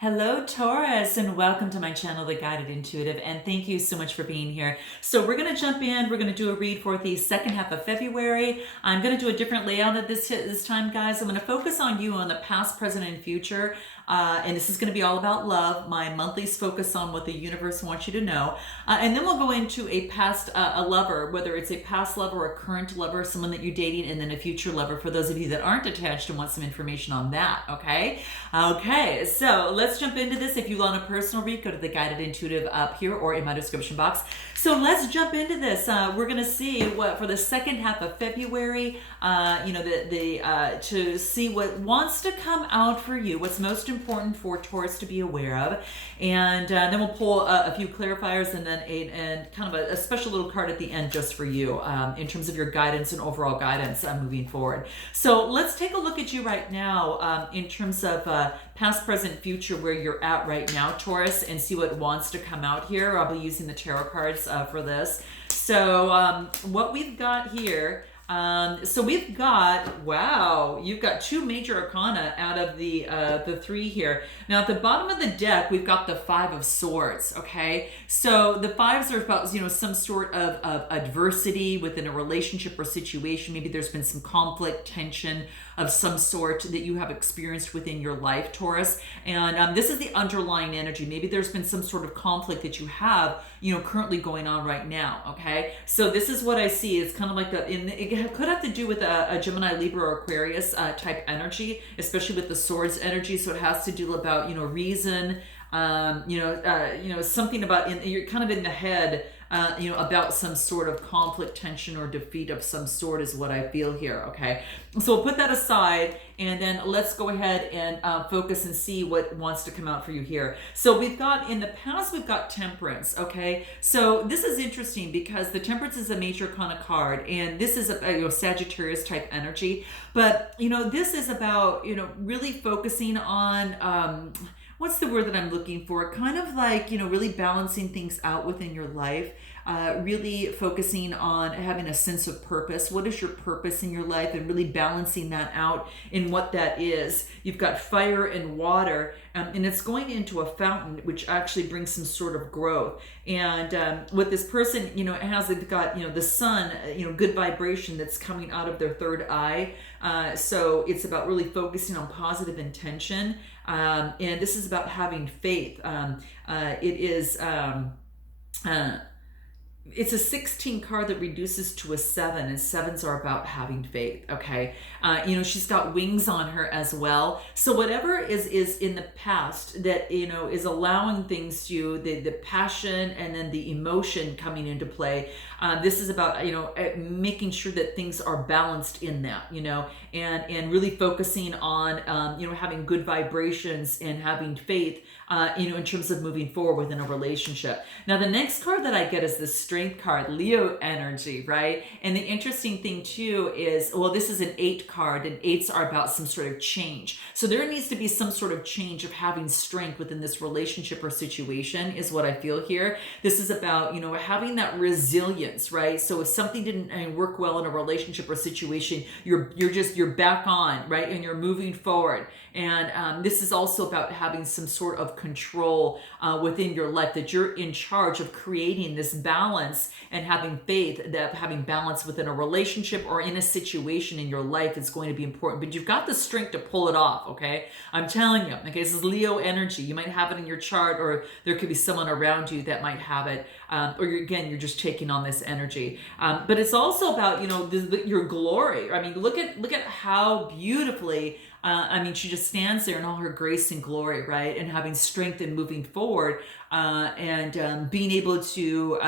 Hello, Taurus, and welcome to my channel, The Guided Intuitive, and thank you so much for being here. So we're going to jump in. We're going to do a read for the second half of February. I'm going to do a different layout at this time, guys. I'm going to focus on you on the past, present, and future. And this is going to be all about love. My monthlies focus on what the universe wants you to know. And then we'll go into a past, a lover, whether it's a past lover or a current lover, someone that you're dating, and then a future lover for those of you that aren't attached and want some information on that, okay? Okay, so let's jump into this. If you want a personal read, go to the Guided Intuitive up here or in my description box. So let's jump into this. We're going to see what for the second half of February, to see what wants to come out for you, what's most important for Taurus to be aware of, and then we'll pull a few clarifiers and then kind of a special little card at the end just for you in terms of your guidance and overall guidance moving forward. So let's take a look at you right now in terms of past, present, future, where you're at right now, Taurus, and see what wants to come out here. I'll be using the tarot cards for this. So what we've got here, so we've got, wow, you've got two major arcana out of the three here. Now at the bottom of the deck, we've got the Five of Swords, okay? So the fives are about, some sort of adversity within a relationship or situation. Maybe there's been some conflict, tension of some sort that you have experienced within your life, Taurus. And this is the underlying energy. Maybe there's been some sort of conflict that you have, currently going on right now, okay? So this is what I see. It's kind of like it could have to do with a Gemini, Libra, or Aquarius type energy, especially with the swords energy. So it has to do about, reason, something about, you're kind of in the head, about some sort of conflict, tension, or defeat of some sort is what I feel here, okay? So we'll put that aside, and then let's go ahead and focus and see what wants to come out for you here. So we've got, in the past, we've got Temperance, okay? So this is interesting because the Temperance is a major arcana card, and this is a Sagittarius type energy, but, this is about, really focusing on, what's the word that I'm looking for? Kind of like, really balancing things out within your life, really focusing on having a sense of purpose. What is your purpose in your life? And really balancing that out in what that is. You've got fire and water, and it's going into a fountain, which actually brings some sort of growth. And with this person, they've got, the sun, good vibration that's coming out of their third eye. So it's about really focusing on positive intention. And this is about having faith. It's a 16 card that reduces to a 7, and 7s are about having faith, okay? She's got wings on her as well. So whatever is in the past that, is allowing things to, the passion and then the emotion coming into play, this is about, making sure that things are balanced in that, and really focusing on, having good vibrations and having faith, in terms of moving forward within a relationship. Now, the next card that I get is the Strength card, Leo energy, right? And the interesting thing too is, well, this is an 8 card, and 8s are about some sort of change. So there needs to be some sort of change of having strength within this relationship or situation is what I feel here. This is about, having that resilience, right? So if something didn't work well in a relationship or situation, you're back on, right? And you're moving forward. And this is also about having some sort of control within your life, that you're in charge of creating this balance and having faith that having balance within a relationship or in a situation in your life is going to be important. But you've got the strength to pull it off, okay? I'm telling you, okay, this is Leo energy. You might have it in your chart, or there could be someone around you that might have it, or you're just taking on this energy. But it's also about, your glory. I mean, look at how beautifully she just stands there in all her grace and glory, right? And having strength and moving forward, and being able to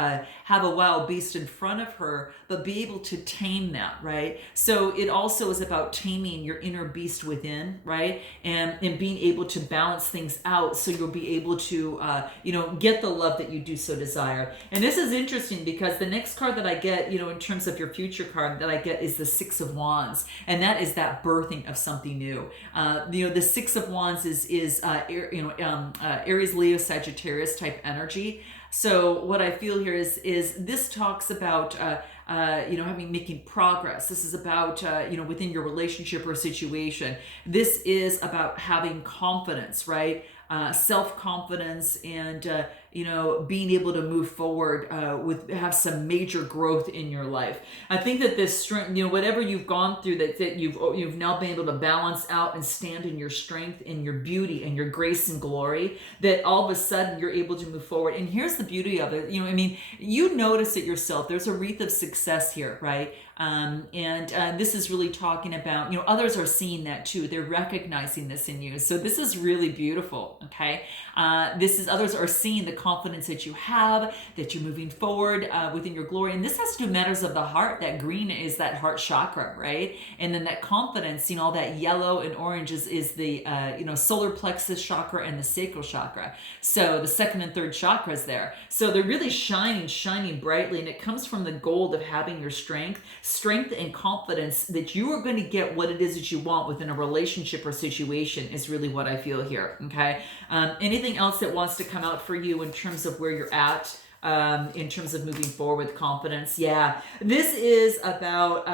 have a wild beast in front of her, but be able to tame that, right? So it also is about taming your inner beast within, right? And being able to balance things out so you'll be able to, get the love that you do so desire. And this is interesting because the next card that I get, in terms of your future card that I get is the Six of Wands. And that is that birthing of something new. The Six of Wands is Aries, Leo, Sagittarius type energy. So what I feel here is this talks about making progress. This is about within your relationship or situation. This is about having confidence, right? Self-confidence, and being able to move forward have some major growth in your life. I think that this strength, whatever you've gone through, that you've now been able to balance out and stand in your strength, in your beauty, and your grace and glory, that all of a sudden you're able to move forward. And here's the beauty of it. You notice it yourself. There's a wreath of success here, right? This is really talking about, others are seeing that too. They're recognizing this in you. So this is really beautiful. Okay. Others are seeing the confidence that you have, that you're moving forward within your glory. And this has to do matters of the heart. That green is that heart chakra, right? And then that confidence, all that yellow and orange is the, solar plexus chakra and the sacral chakra. So the second and third chakras there. So they're really shining brightly. And it comes from the gold of having your strength and confidence that you are going to get what it is that you want within a relationship or situation is really what I feel here. Okay. Anything else that wants to come out for you in terms of where you're at? In terms of moving forward with confidence. Yeah, this is about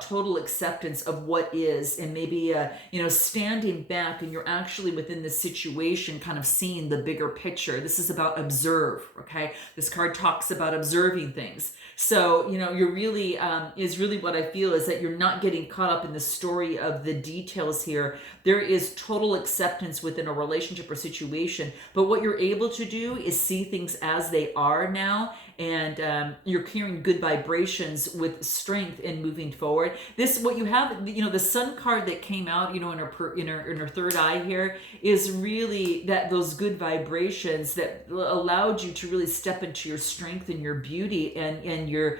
total acceptance of what is, and maybe standing back, and you're actually within the situation kind of seeing the bigger picture. This is about observe. Okay, this card talks about observing things. So you're really is really what I feel is that you're not getting caught up in the story of the details here. There is total acceptance within a relationship or situation, but what you're able to do is see things as they are now, and you're carrying good vibrations with strength and moving forward. This, what you have, the sun card that came out, in her third eye here, is really that those good vibrations that allowed you to really step into your strength and your beauty and your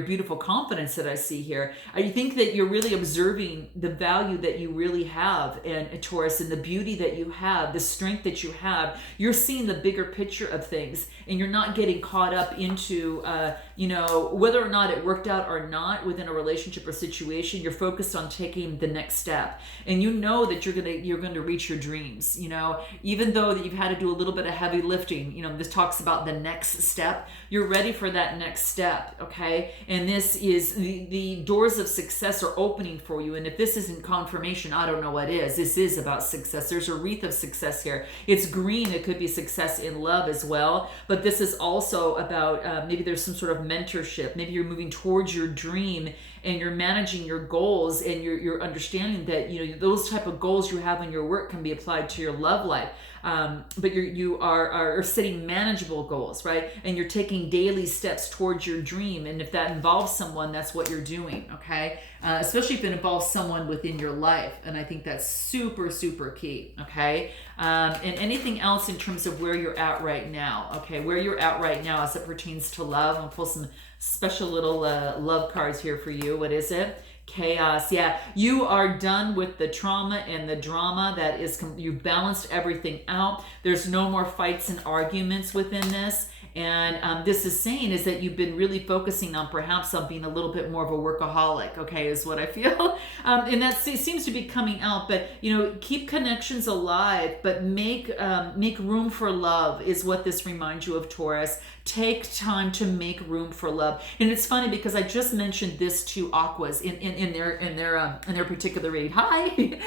beautiful confidence that I see here. I think that you're really observing the value that you really have, and Taurus, and the beauty that you have, the strength that you have. You're seeing the bigger picture of things, and you're not getting caught up into whether or not it worked out or not within a relationship or situation. You're focused on taking the next step, and that you're going to reach your dreams. Even though that you've had to do a little bit of heavy lifting. This talks about the next step. You're ready for that next step. Okay, and this is the doors of success are opening for you. And if this isn't confirmation, I don't know what is. This is about success. There's a wreath of success here. It's green. It could be success in love as well, but this is also about maybe there's some sort of mentorship. Maybe you're moving towards your dream, and you're managing your goals, and you're understanding that those type of goals you have in your work can be applied to your love life. But you are setting manageable goals, right? And you're taking daily steps towards your dream. And if that involves someone, that's what you're doing, okay? Especially if it involves someone within your life. And I think that's super, super key, okay? And anything else in terms of where you're at right now, okay? Where you're at right now as it pertains to love. I'll pull some special little love cards here for you. What is it? Chaos. Yeah, you are done with the trauma and the drama. That is, you've balanced everything out. There's no more fights and arguments within this. And this is saying is that you've been really focusing on perhaps on being a little bit more of a workaholic, okay, is what I feel. And that seems to be coming out, but keep connections alive, but make room for love is what this reminds you of, Taurus. Take time to make room for love. And it's funny because I just mentioned this to Aquas in their particular read. Hi.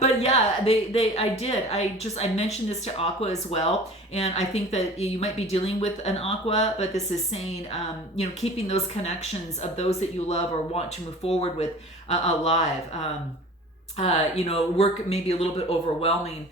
But yeah, I mentioned this to Aqua as well. And I think that you might be dealing with an Aqua, but this is saying, keeping those connections of those that you love or want to move forward with alive. Work may be a little bit overwhelming.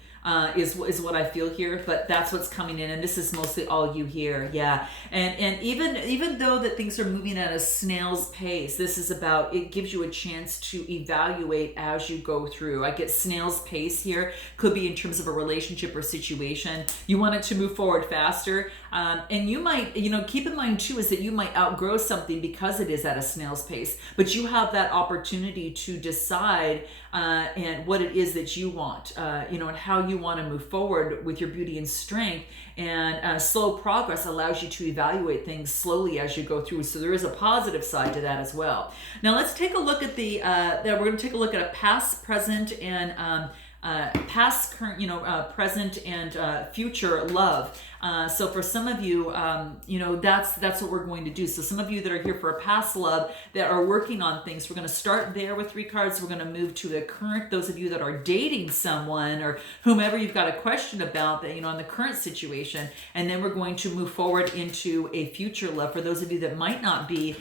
Is what I feel here, but that's what's coming in, and this is mostly all you hear. Yeah, and even though that things are moving at a snail's pace, this is about, it gives you a chance to evaluate as you go through. I get snail's pace here, could be in terms of a relationship or situation. You want it to move forward faster, and you might, keep in mind too, is that you might outgrow something because it is at a snail's pace, but you have that opportunity to decide and what it is that you want, and how you want to move forward with your beauty and strength. And slow progress allows you to evaluate things slowly as you go through. So there is a positive side to that as well. Now let's take a look at we're going to take a look at a past, present, and past, current, present, and future love. So for some of you, that's what we're going to do. So some of you that are here for a past love that are working on things, we're going to start there with 3 cards. We're going to move to the current. Those of you that are dating someone or whomever you've got a question about that, on the current situation, and then we're going to move forward into a future love for those of you that might not be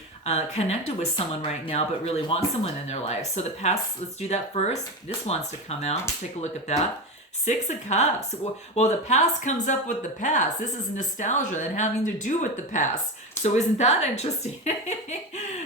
connected with someone right now, but really want someone in their life. So the past, let's do that first. This wants to come out. Let's take a look at that. 6 of Cups. Well, the past comes up with the past. This is nostalgia and having to do with the past. So isn't that interesting?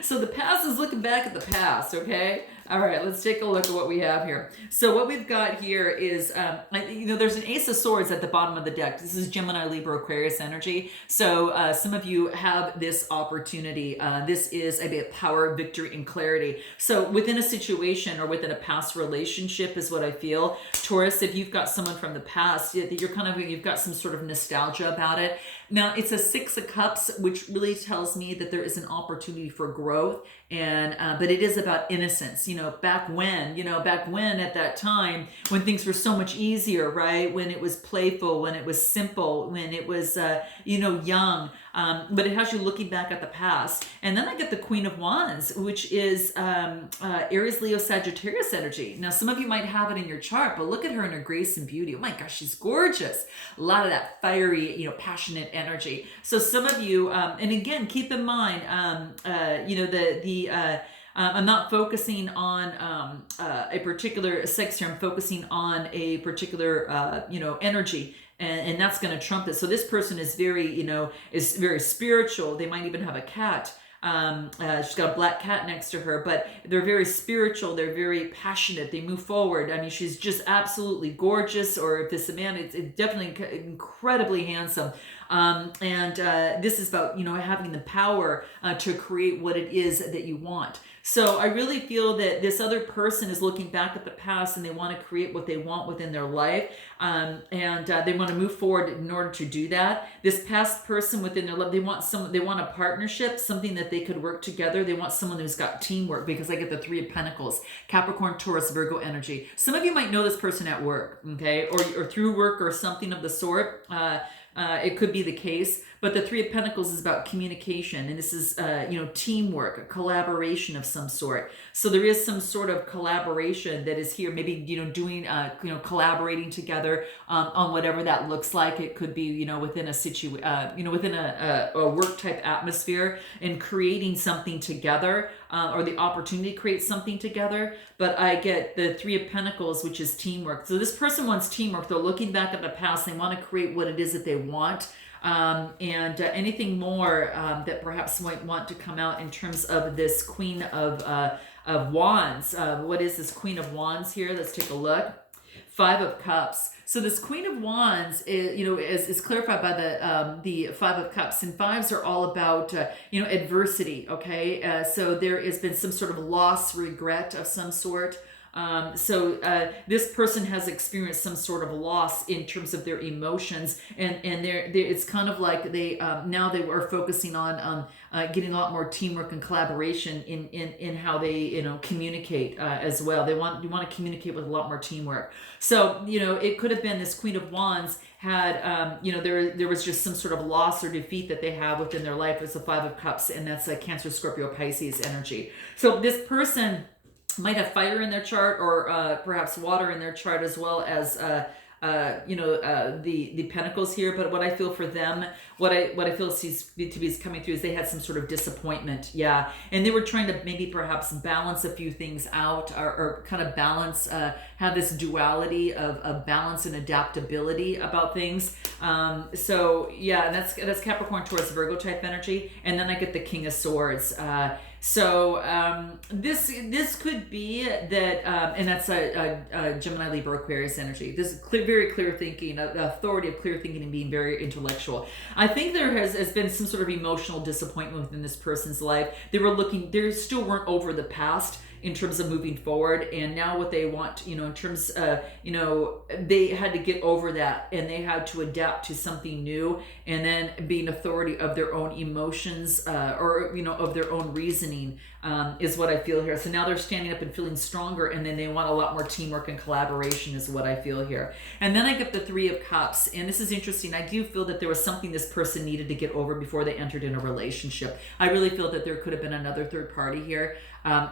So the past is looking back at the past, okay? All right, let's take a look at what we have here. So what we've got here is, there's an Ace of Swords at the bottom of the deck. This is Gemini, Libra, Aquarius energy. So some of you have this opportunity. This is about power, victory, and clarity. So within a situation or within a past relationship is what I feel. Taurus, if you've got someone from the past, you've got some sort of nostalgia about it. Now, it's a 6 of Cups, which really tells me that there is an opportunity for growth, but it is about innocence. Back when at that time when things were so much easier, right? When it was playful, when it was simple, when it was, young. But it has you looking back at the past. And then I get the Queen of Wands, which is Aries, Leo, Sagittarius energy. Now, some of you might have it in your chart, but look at her in her grace and beauty. Oh my gosh, she's gorgeous. A lot of that fiery, passionate energy. So some of you, and again, keep in mind, I'm not focusing on a particular sex here. I'm focusing on a particular, energy. And that's going to trump it. So this person is is very spiritual. They might even have a cat. She's got a black cat next to her, but they're very spiritual. They're very passionate. They move forward. I mean, she's just absolutely gorgeous. Or if it's a man, it's definitely incredibly handsome. This is about, having the power to create what it is that you want. So I really feel that this other person is looking back at the past and they want to create what they want within their life. They want to move forward in order to do that. This past person within their life, they want a partnership, something that they could work together. They want someone who's got teamwork, because I get the 3 of Pentacles, Capricorn, Taurus, Virgo energy. Some of you might know this person at work, okay, or through work or something of the sort. It could be the case, but the 3 of Pentacles is about communication, and this is, teamwork, a collaboration of some sort. So there is some sort of collaboration that is here, maybe, doing, collaborating together on whatever that looks like. It could be, within within a work type atmosphere, and creating something together, or the opportunity to create something together. But I get the 3 of Pentacles, which is teamwork. So this person wants teamwork. They're looking back at the past. They want to create what it is that they want. Anything more that perhaps might want to come out in terms of this Queen of Wands. What is this Queen of Wands here? Let's take a look. 5 of Cups. So this Queen of Wands is clarified by the 5 of Cups, and 5s are all about adversity. Okay, so there has been some sort of loss, regret of some sort. This person has experienced some sort of loss in terms of their emotions, and it's kind of like they now they are focusing on getting a lot more teamwork and collaboration in how they communicate as well. You want to communicate with a lot more teamwork. So it could have been this Queen of Wands had there was just some sort of loss or defeat that they have within their life. It's the 5 of Cups, and that's a Cancer, Scorpio, Pisces energy. So this person might have fire in their chart, or perhaps water in their chart, as well as the Pentacles here. But what I feel for them, what I feel to be coming through is they had some sort of disappointment, and they were trying to maybe perhaps balance a few things out, or kind of balance, have this duality of balance and adaptability about things. And that's Capricorn, Taurus, Virgo type energy, and then I get the King of Swords. This could be that, and that's a Gemini, Libra, Aquarius energy. This is very clear thinking, the authority of clear thinking and being very intellectual. I think there has been some sort of emotional disappointment within this person's life. They still weren't over the past. in terms of moving forward. And now what they want, in terms of, they had to get over that, and they had to adapt to something new, and then being authority of their own emotions, or, of their own reasoning, is what I feel here. So now they're standing up and feeling stronger, and then they want a lot more teamwork and collaboration is what I feel here. And then I get the Three of Cups, and this is interesting. I do feel that there was something this person needed to get over before they entered in a relationship. I really feel that there could have been another third party here,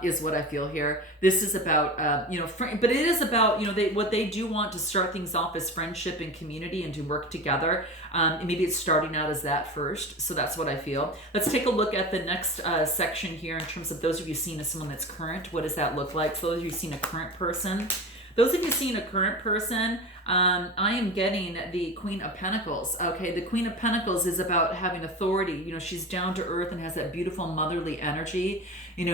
is what I feel here. This is about, but it is about, what they do want to start things off as friendship and community and to work together. And maybe it's starting out as that first. So that's what I feel. Let's take a look at the next section here in terms of those of you seeing as someone that's current. What does that look like? So those of you seeing a current person. Those of you seeing a current person, I am getting the Queen of Pentacles. Okay, the Queen of Pentacles is about having authority. She's down to earth and has that beautiful motherly energy.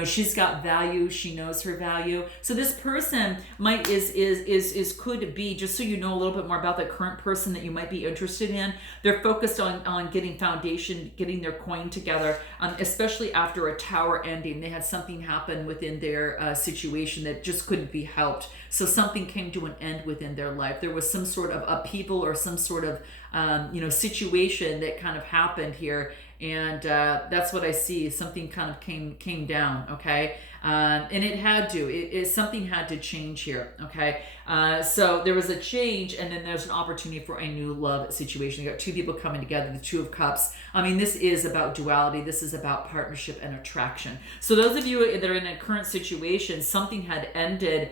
She's got value. She knows her value. So this person could be, just so you know a little bit more about the current person that you might be interested in. They're focused on getting foundation, getting their coin together, especially after a Tower ending. They had something happen within their situation that just couldn't be helped. So something came to an end within their life. There was some sort of upheaval or some sort of situation that kind of happened here, and that's what I see. Something kind of came down, okay, and it had to. Something had to change here, okay. So there was a change, and then there's an opportunity for a new love situation. You got two people coming together, the Two of Cups. I mean, this is about duality. This is about partnership and attraction. So those of you that are in a current situation, something had ended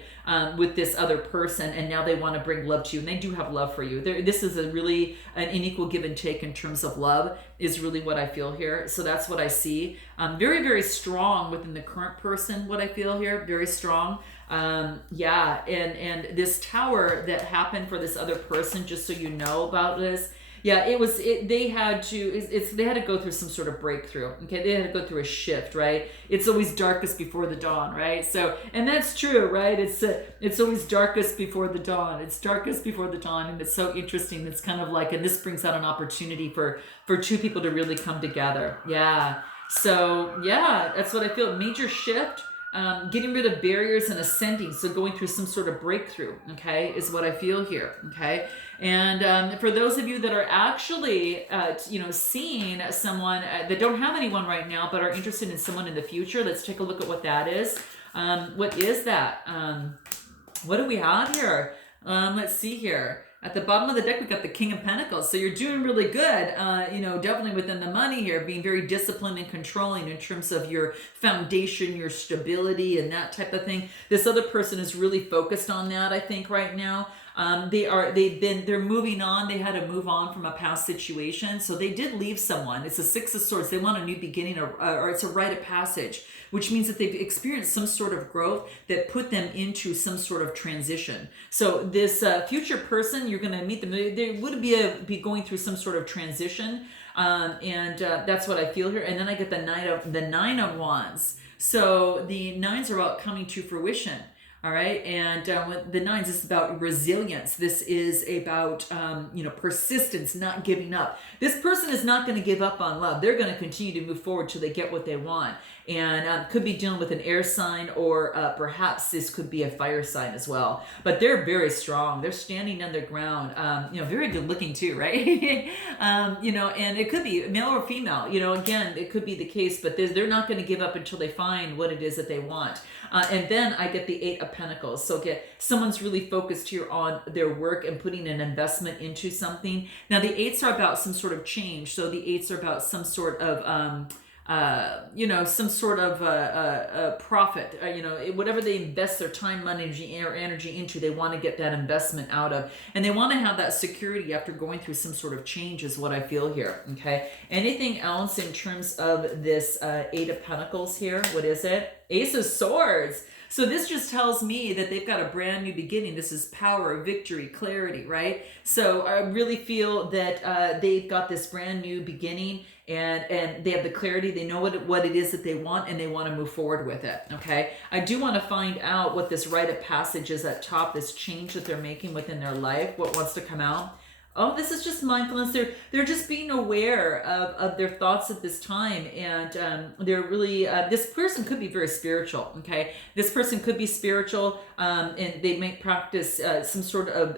with this other person, and now they want to bring love to you, and they do have love for you. This is a really an unequal give and take in terms of love is really what I feel here. So that's what I see. Very, very strong within the current person, what I feel here, very strong. And this Tower that happened for this other person, just so you know about this, they had to go through some sort of breakthrough. Okay, they had to go through a shift, right? It's always darkest before the dawn, right? So, and that's true, right? It's always darkest before the dawn. It's darkest before the dawn, and it's so interesting. It's kind of like, and this brings out an opportunity for two people to really come together. Yeah. So yeah, that's what I feel. Major shift. Getting rid of barriers and ascending, so going through some sort of breakthrough, okay, is what I feel here, okay. And for those of you that are actually, seeing someone that don't have anyone right now but are interested in someone in the future, let's take a look at what that is. What is that? What do we have here? Let's see here. At the bottom of the deck, we've got the King of Pentacles. So you're doing really good, definitely within the money here, being very disciplined and controlling in terms of your foundation, your stability, and that type of thing. This other person is really focused on that, I think, right now. They're moving on. They had to move on from a past situation. So they did leave someone. It's a Six of Swords. They want a new beginning, or it's a rite of passage, which means that they've experienced some sort of growth that put them into some sort of transition. So this future person, you're going to meet them. They would be going through some sort of transition. That's what I feel here. And then I get the Nine of Wands. So the nines are about coming to fruition. All right. And with the nines, this is about resilience. This is about, persistence, not giving up. This person is not going to give up on love. They're going to continue to move forward till they get what they want. And could be dealing with an air sign, or perhaps this could be a fire sign as well. But they're very strong. They're standing on their ground. Very good looking too, right? And it could be male or female. Again, it could be the case, but they're not going to give up until they find what it is that they want. And then I get the Eight of Pentacles. So someone's really focused here on their work and putting an investment into something. Now the eights are about some sort of change. So the eights are about some sort of profit, whatever they invest their time, money, or energy into, they want to get that investment out of, and they want to have that security after going through some sort of change is what I feel here. Okay. Anything else in terms of this Eight of Pentacles here? What is it? Ace of Swords. So this just tells me that they've got a brand new beginning. This is power, victory, clarity, right? So I really feel that they've got this brand new beginning, and they have the clarity. They know what it is that they want, and they want to move forward with it, okay? I do want to find out what this rite of passage is at top, this change that they're making within their life, what wants to come out. Oh, this is just mindfulness. They're just being aware of their thoughts at this time, and they're really this person could be very spiritual. Okay, this person could be spiritual, and they might practice some sort of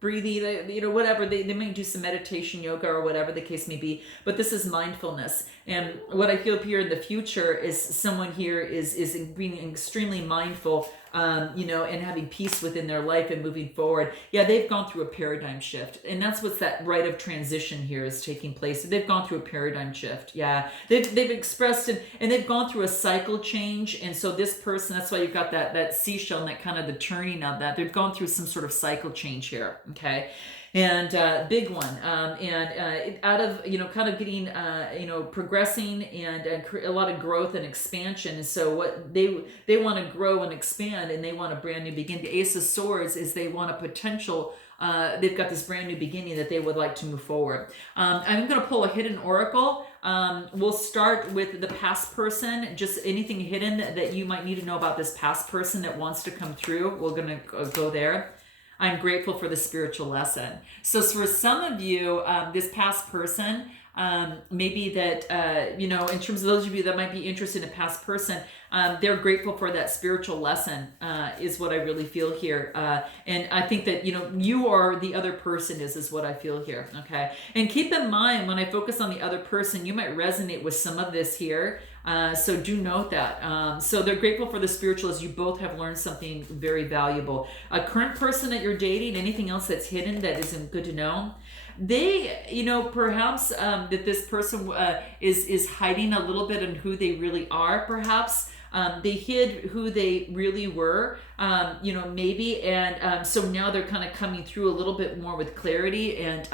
breathing, whatever. They might do some meditation, yoga, or whatever the case may be. But this is mindfulness, and what I feel here in the future is someone here is being extremely mindful. And having peace within their life and moving forward. Yeah, they've gone through a paradigm shift. And that's what's that rite of transition here is taking place. They've gone through a paradigm shift. Yeah. They've expressed and they've gone through a cycle change. And so this person, that's why you've got that seashell and that kind of the turning of that. They've gone through some sort of cycle change here. Okay. And big one, and out of kind of getting progressing and a lot of growth and expansion. And so what they want to grow and expand, and they want a brand new beginning. The Ace of Swords is they want a potential. They've got this brand new beginning that they would like to move forward. I'm going to pull a hidden oracle. We'll start with the past person, just anything hidden that you might need to know about this past person that wants to come through. We're going to go there. I'm grateful for the spiritual lesson. So for some of you, this past person, maybe that, in terms of those of you that might be interested in a past person, they're grateful for that spiritual lesson, is what I really feel here. And I think that, you are the other person is what I feel here. Okay. And keep in mind, when I focus on the other person, you might resonate with some of this here. So do note that. So they're grateful for the spiritual as you both have learned something very valuable. A current person that you're dating, anything else that's hidden that isn't good to know. They, perhaps that this person is hiding a little bit on who they really are, perhaps. They hid who they really were, maybe. And so now they're kind of coming through a little bit more with clarity and,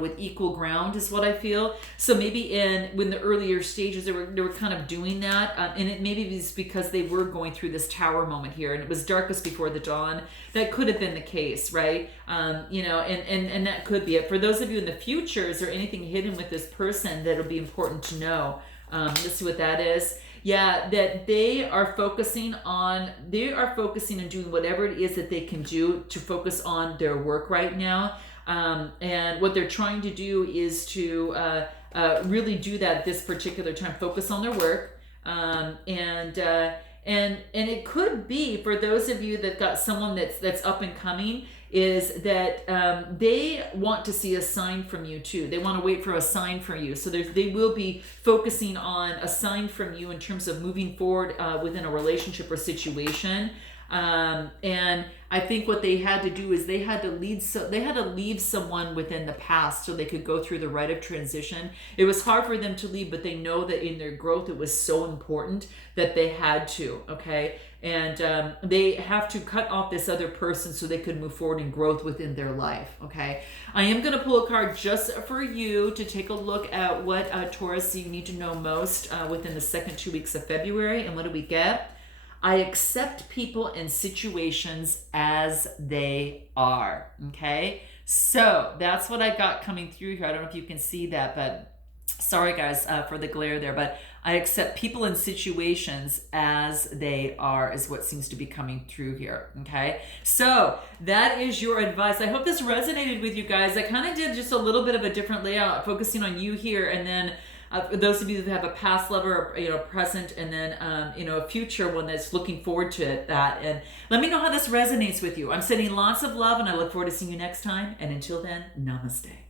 with equal ground is what I feel. So maybe when the earlier stages, they were kind of doing that. And it maybe was because they were going through this tower moment here and it was darkest before the dawn. That could have been the case, right? And that could be it. For those of you in the future, is there anything hidden with this person that'll be important to know? Let's see what that is. Yeah, that they are focusing on doing whatever it is that they can do to focus on their work right now. And what they're trying to do is to really do that at this particular time, focus on their work. And it could be for those of you that got someone that's up and coming, is that they want to see a sign from you too. They want to wait for a sign from you. So they will be focusing on a sign from you in terms of moving forward within a relationship or situation. And I think what they had to do is they had to leave someone within the past so they could go through the rite of transition. It was hard for them to leave, but they know that in their growth, it was so important that they had to, okay? And they have to cut off this other person so they could move forward in growth within their life, okay? I am going to pull a card just for you to take a look at what Taurus you need to know most within the second 2 weeks of February. And what do we get? I accept people and situations as they are, okay? So that's what I got coming through here. I don't know if you can see that, but sorry guys for the glare there, but I accept people and situations as they are is what seems to be coming through here, okay? So that is your advice. I hope this resonated with you guys. I kind of did just a little bit of a different layout, focusing on you here, and then those of you that have a past lover, present, and then, a future one that's looking forward to that. And let me know how this resonates with you. I'm sending lots of love, and I look forward to seeing you next time. And until then, namaste.